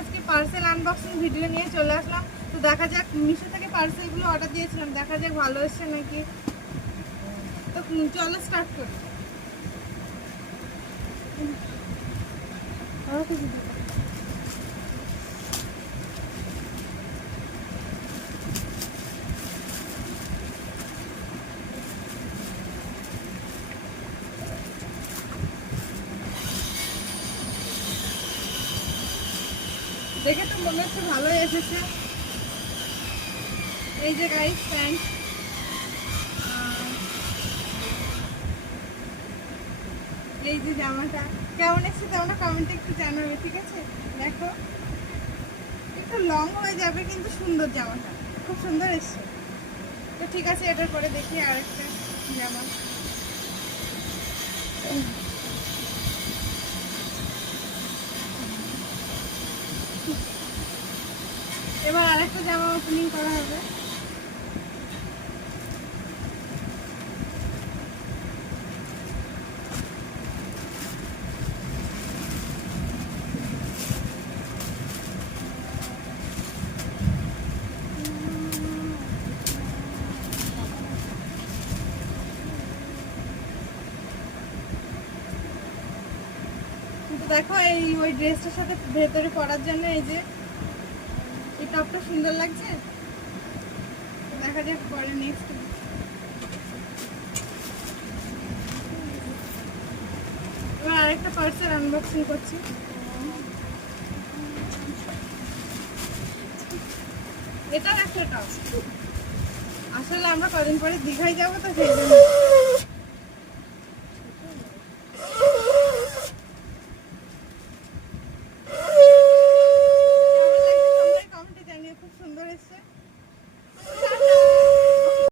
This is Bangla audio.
আজকে পার্সেল আনবক্সিং ভিডিও নিয়ে চলে আসলাম। তো দেখা যাক মিশো থেকে পার্সেলগুলো অর্ডার দিয়েছিলাম, দেখা যাক ভালো এসছে নাকি। তো চলো স্টার্ট করি। দেখে তো মনে হচ্ছে ভালোই এসেছে। এই যে গাইস প্যান্ট, এই যে জামাটা কেমন এসেছে তোমরা কমেন্টে একটু জানাবে, ঠিক আছে? দেখো একটু লং হয়ে যাবে কিন্তু সুন্দর, জামাটা খুব সুন্দর এসেছে। তো ঠিক আছে, এটার পরে দেখি আরেকটা জামা। এবার আরেকটা জামা ওপেনিং করা হবে। দেখো এই ওই ড্রেসটার সাথে ভেতরে পরার জন্য এই যে এই টপটা সুন্দর লাগছে। দেখা যাক পরে নেক্সট। এবার আরেকটা পার্সেল আনবক্সিং করছি। এটার একটা টপ, আসলে আমরা কদিন পরে দীঘায় যাবো তো সেই জন্য